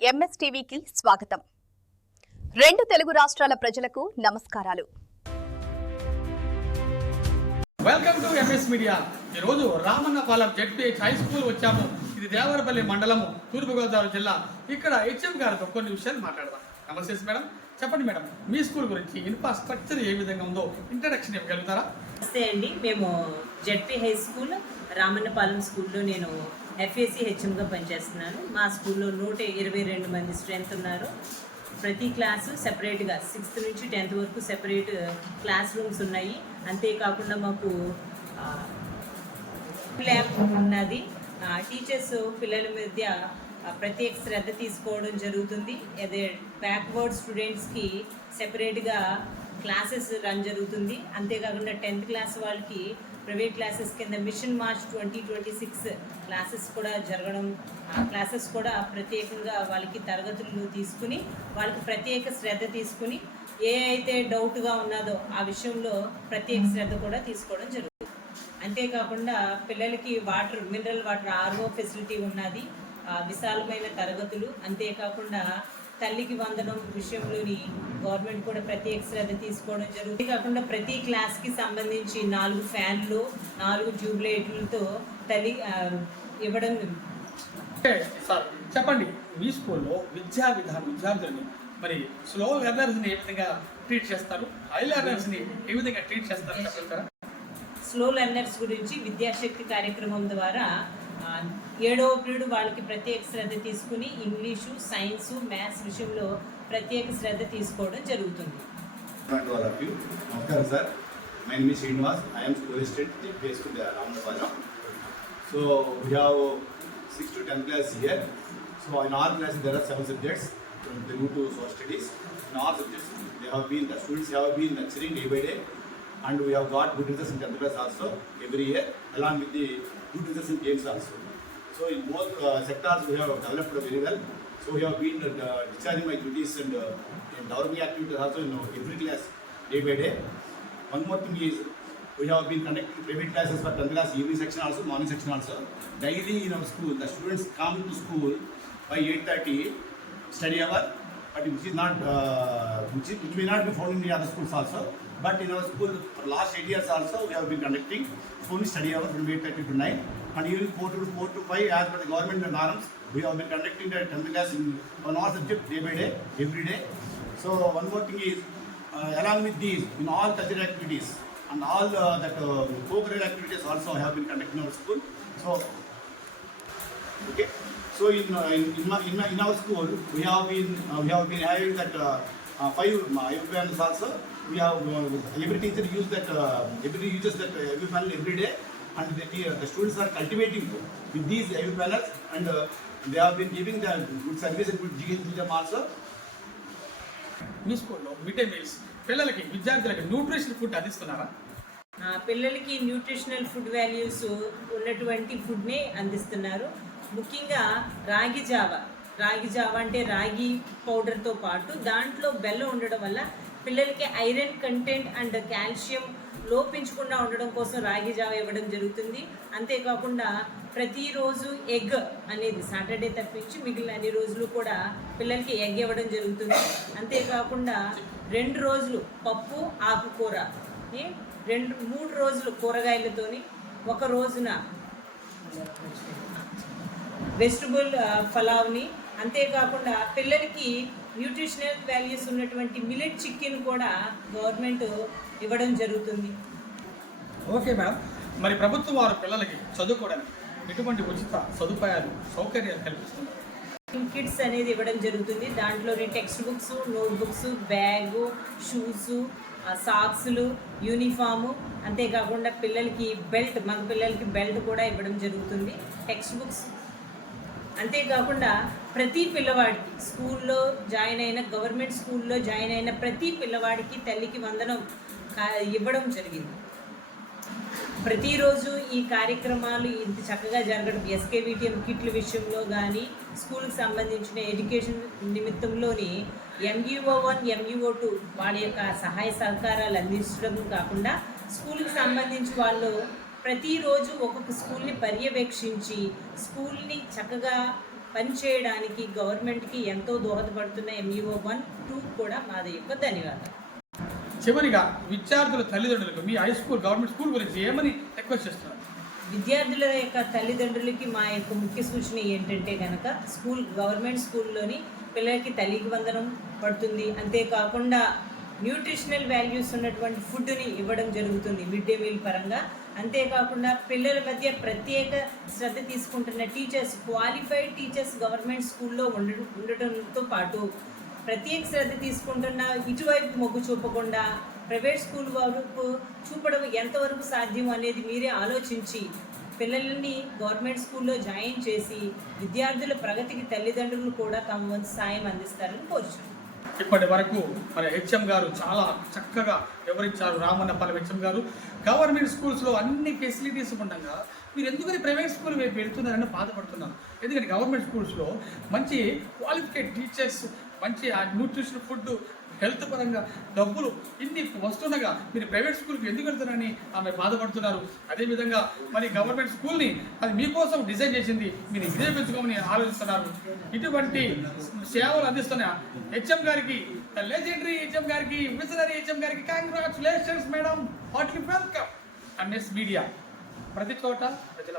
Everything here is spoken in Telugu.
ఎంఎస్ టీవీకి స్వాగతం. రెండు తెలుగు రాష్ట్రాల ప్రజలకు నమస్కారాలు. Welcome to MS media. ఈ రోజు రామన్నపాలెం జెడ్పీహెచ్ హై స్కూల్ వచ్చాము. ఇది దేవరపల్లి మండలము, తూర్పుగోదావరి జిల్లా. ఇక్కడ హెచ్ఎం గారితో కొన్ని విషయాలు మాట్లాడదాం. నమస్తే మేడం, చెప్పండి మేడం, మీ స్కూల్ గురించి ఇన్ఫ్రాస్ట్రక్చర్ ఏ విధంగా ఉందో ఇంట్రడక్షన్ ఇవ్వగలుగుతారా? నమస్తే అండి, మేము జెడ్పీ హై స్కూల్ రామన్నపాలెం స్కూల్లో నేను ఎఫ్ఏసి హెచ్ఎంగా పనిచేస్తున్నాను. మా స్కూల్లో 122 మంది స్ట్రెంత్ ఉన్నారు. ప్రతి క్లాసు సెపరేట్గా 6th నుంచి 10th వరకు సెపరేట్ క్లాస్ రూమ్స్ ఉన్నాయి. అంతేకాకుండా మాకు ల్యాబ్ ఉన్నది. టీచర్స్ పిల్లల మధ్య ప్రత్యేక శ్రద్ధ తీసుకోవడం జరుగుతుంది. అదే బ్యాక్వర్డ్ స్టూడెంట్స్కి సెపరేట్గా క్లాసెస్ రన్ జరుగుతుంది. అంతేకాకుండా 10th క్లాస్ వాళ్ళకి ప్రైవేట్ క్లాసెస్ కింద మిషన్ మార్చ్ 2026 క్లాసెస్ కూడా జరగడం, క్లాసెస్ కూడా ప్రత్యేకంగా వాళ్ళకి తరగతులు తీసుకుని వాళ్ళకి ప్రత్యేక శ్రద్ధ తీసుకుని ఏ అయితే డౌట్గా ఉన్నదో ఆ విషయంలో ప్రత్యేక శ్రద్ధ కూడా తీసుకోవడం జరుగుతుంది. అంతేకాకుండా పిల్లలకి మినరల్ వాటర్ ఆర్ఓ ఫెసిలిటీ ఉన్నది, విశాలమైన తరగతులు. అంతేకాకుండా తల్లికి వందనం విషయంలోని గవర్నమెంట్ కూడా ప్రత్యేక శ్రద్ధ తీసుకోవడం జరుగుతుంది. కాకుండా ప్రతి క్లాస్కి సంబంధించి 4 ఫ్యాన్లు 4 ట్యూబ్ లైట్లతో తల్లి ఇవ్వడం. సార్ చెప్పండి, మీ స్కూల్లో విద్యా విధానం విద్యార్థులని మరి స్లో లెర్నర్స్ని ఏ విధంగా ట్రీట్ చేస్తారు, హై లెర్నర్స్ని ఏ విధంగా ట్రీట్ చేస్తారు చెప్తారా? స్లో లెర్నర్స్ గురించి విద్యాశక్తి కార్యక్రమం ద్వారా 7వ పీరియడ్ వాళ్ళకి ప్రత్యేక శ్రద్ధ తీసుకుని ఇంగ్లీషు, సైన్సు, మ్యాథ్స్ విషయంలో ప్రత్యేక శ్రద్ధ తీసుకోవడం జరుగుతుంది. నమస్కారం sir, my name is Srinivas. I am school assistant JP School Ramanapalem. So we have 6th to 10th class here. So in our classes there are 7 subjects due to social studies. In all subjects the students have been lecturing day by day, and we have got good results in 10th class also every year, along with the good results in games also. So in both sectors we have developed very well. So we have been discharging my duties and developing activities also in every class day by day. One more thing is we have been conducting private classes for 10th class evening section also, morning section also. Daily in our school the students come to school by 8:30 study hour, but which is not which may not be found in the other schools also. But in our school for last 8 years also we have been conducting only study hours from 8:30 to 9, and even 4 to 5 as per the government norms. We have been conducting the 10th class in on all subjects day by day, every day. So one more thing is along with these in all cultural activities and all co-curricular activities also have been conducted in our school. So okay. So in our school we have been having that 5 panels also. We have every teacher uses that every panel every day, and the students are cultivating with these every panels, and they have been giving the good service and good GH to them also. మీ స్కూల్లో మిడ్ డే మీల్స్ పిల్లలకి విద్యార్థులకి న్యూట్రిషన్ ఫుడ్ అందిస్తున్నారా? పిల్లలకి న్యూట్రిషనల్ ఫుడ్ వాల్యూస్ ఉన్నటువంటి ఫుడ్నే అందిస్తున్నారు. ముఖ్యంగా రాగి జావ అంటే రాగి పౌడర్తో పాటు దాంట్లో బెల్లం ఉండడం వల్ల పిల్లలకి ఐరన్ కంటెంట్ అండ్ కాల్షియం లోపించకుండా ఉండడం కోసం రాగి జావ ఇవ్వడం జరుగుతుంది. అంతేకాకుండా ప్రతిరోజు ఎగ్ అనేది సాటర్డే తప్పించి మిగిలిన అన్ని రోజులు కూడా పిల్లలకి ఎగ్ ఇవ్వడం జరుగుతుంది. అంతేకాకుండా 2 రోజులు పప్పు ఆకుకూర, 3 రోజులు కూరగాయలతోని, 1 రోజున వెజిటబుల్ పలావ్ని. అంతేకాకుండా పిల్లలకి న్యూట్రిషనల్ వాల్యూస్ ఉన్నటువంటి మిల్లెట్ చికెన్ కూడా గవర్నమెంట్ ఇవ్వడం జరుగుతుంది. ఓకే మేడం, మరి ప్రభుత్వం వారు పిల్లలకి చదువుకోవడానికి ఎటువంటి ఉచిత సదుపాయాలు సౌకర్యాలు కల్పిస్తున్నారు? కిట్స్ అనేది ఇవ్వడం జరుగుతుంది. దాంట్లోని textbooks, notebooks, bag, shoes, సాక్స్లు, యూనిఫాము. అంతేకాకుండా పిల్లలకి బెల్ట్, మగ పిల్లలకి బెల్ట్ కూడా ఇవ్వడం జరుగుతుంది, టెక్స్ట్ బుక్స్. అంతేకాకుండా ప్రతి పిల్లవాడికి స్కూల్లో జాయిన్ అయిన గవర్నమెంట్ స్కూల్లో జాయిన్ అయిన ప్రతి పిల్లవాడికి తల్లికి వందనం ఇవ్వడం జరిగింది. ప్రతిరోజు ఈ కార్యక్రమాలు ఇంత చక్కగా జరగడం SKVTM కిట్ల విషయంలో కానీ స్కూల్కి సంబంధించిన ఎడ్యుకేషన్ నిమిత్తంలోని MUO1, MUO2 వాళ్ళ యొక్క సహాయ సహకారాలు అందించడం కాకుండా స్కూల్కి సంబంధించి వాళ్ళు ప్రతిరోజు ఒక్కొక్క స్కూల్ని పర్యవేక్షించి స్కూల్ని చక్కగా పనిచేయడానికి గవర్నమెంట్కి ఎంతో దోహదపడుతున్న MUO 1, 2 కూడా మాది యొక్క ధన్యవాదాలు. చివరిగా విద్యార్థుల తల్లిదండ్రులకు మీ హై స్కూల్ గవర్నమెంట్ స్కూల్ గురించి ఏమని రిక్వెస్ట్ చేస్తున్నారు? విద్యార్థుల యొక్క తల్లిదండ్రులకి మా యొక్క ముఖ్య సూచన ఏంటంటే కనుక గవర్నమెంట్ స్కూల్లోని పిల్లలకి తల్లికి వందనం పడుతుంది. అంతేకాకుండా న్యూట్రిషనల్ వాల్యూస్ ఉన్నటువంటి ఫుడ్ని ఇవ్వడం జరుగుతుంది మిడ్ డే మీల్ పరంగా. అంతేకాకుండా పిల్లల మధ్య ప్రత్యేక శ్రద్ధ తీసుకుంటున్న టీచర్స్, క్వాలిఫైడ్ టీచర్స్ గవర్నమెంట్ స్కూల్లో ఉండటంతో పాటు ప్రత్యేక శ్రద్ధ తీసుకుంటున్న ఇటువైపు మొగ్గు చూపకుండా ప్రైవేట్ స్కూల్ వరకు చూపడం ఎంతవరకు సాధ్యం అనేది మీరే ఆలోచించి పిల్లలని గవర్నమెంట్ స్కూల్లో జాయిన్ చేసి విద్యార్థుల ప్రగతికి తల్లిదండ్రులు కూడా తమ వంతు సాయం అందిస్తారని కోరుచున్నాను. ఇప్పటి వరకు మరి హెచ్ఎం గారు చాలా చక్కగా వివరించారు. రామన్నపాలెం హెచ్ఎం గారు గవర్నమెంట్ స్కూల్స్లో అన్ని ఫెసిలిటీస్ ఉండగా మీరు ఎందుకని ప్రైవేట్ స్కూల్ వైపు వెళ్తున్నారని బాధపడుతున్నారు. ఎందుకంటే గవర్నమెంట్ స్కూల్స్లో మంచి క్వాలిఫైడ్ టీచర్స్, మంచి న్యూట్రిషన్ ఫుడ్, హెల్త్ పరంగా డబ్బులు ఇన్ని వస్తుండగా మీరు ప్రైవేట్ స్కూల్కి ఎందుకు వెళ్తున్నారని ఆమె బాధపడుతున్నారు. అదేవిధంగా మరి గవర్నమెంట్ స్కూల్ని అది మీకోసం డిజైన్ చేసింది, మీరు వినియోగించుకోమని ఆలోచిస్తున్నారు. ఇటువంటి సేవలు అందిస్తున్న హెచ్ఎం గారికి, లెజెండరీ హెచ్ఎం గారికి, విజనరీ హెచ్ఎం గారికి congratulations madam. Heartly welcome. MS media, ప్రతి చోట ప్రజల